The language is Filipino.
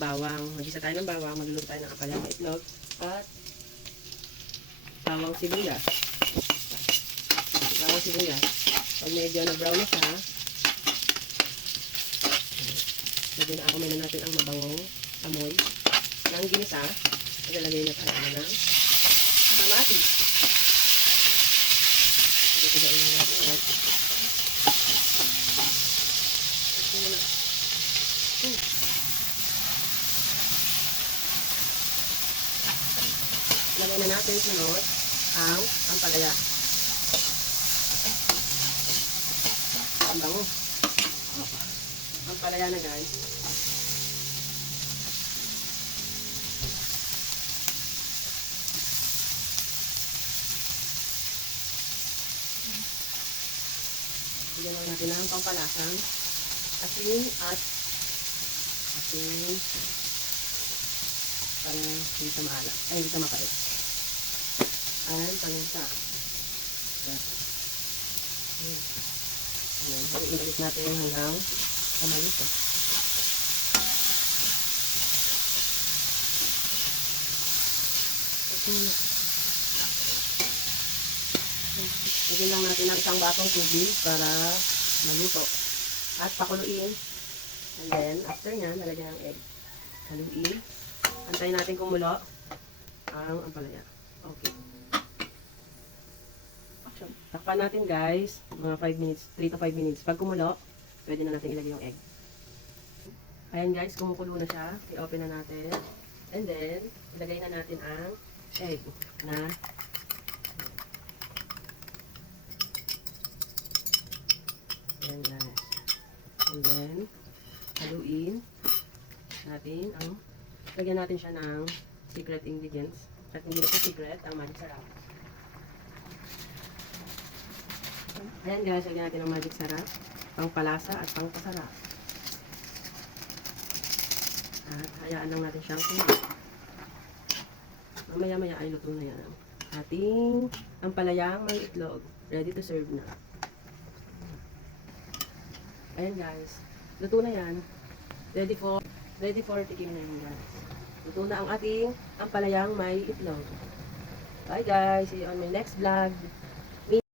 bawang. Mag-isa tayo ng bawang, magluluto tayo ng ampalayang itlog at bawang sibuyas. Bawang sibuyas. Pag medyo na-brown na siya, lagyan na ako muna natin ang mabangong amoy ng ginisa. Nagalagay na tayo ng kamatis. Ito na natin yan. Lagay na natin sunod ang ampalaya. Ang bango. Ampalaya na guys. Bigyan lang natin ng pampalasang asin at asin para hindi sa maalat. Ay, hindi sa makait. At paninta. Ayan, ibalit natin hanggang kamalito. Lagyan lang natin ng isang basong tubig para maluto. At pakuluin. And then, after nyan, nalagyan ng egg. Haluin. Antayin natin kumulo ang ampalaya. Okay. Takpan natin guys, mga 5 minutes, 3 to 5 minutes. Pag kumulo, pwede na natin ilagay yung egg. Ayan guys, kumukulo na siya. I-open na natin. And then, ilagay na natin ang egg na ayan guys. And then, haluin natin ang lagyan natin siya ng secret ingredients. At hindi na siya secret, ang magic sarap. Ayan guys, lagyan natin ang magic sarap, pangpalasa at pangpasarap. At hayaan lang natin siyang kumain. Mamaya-maya ay luto na yan. Ating ampalayang may itlog. Ready to serve na. Ayan guys, luto na yan. Ready for tikim na yan guys. Luto na ang ating ampalayang may itlog. Bye guys, see you on my next vlog.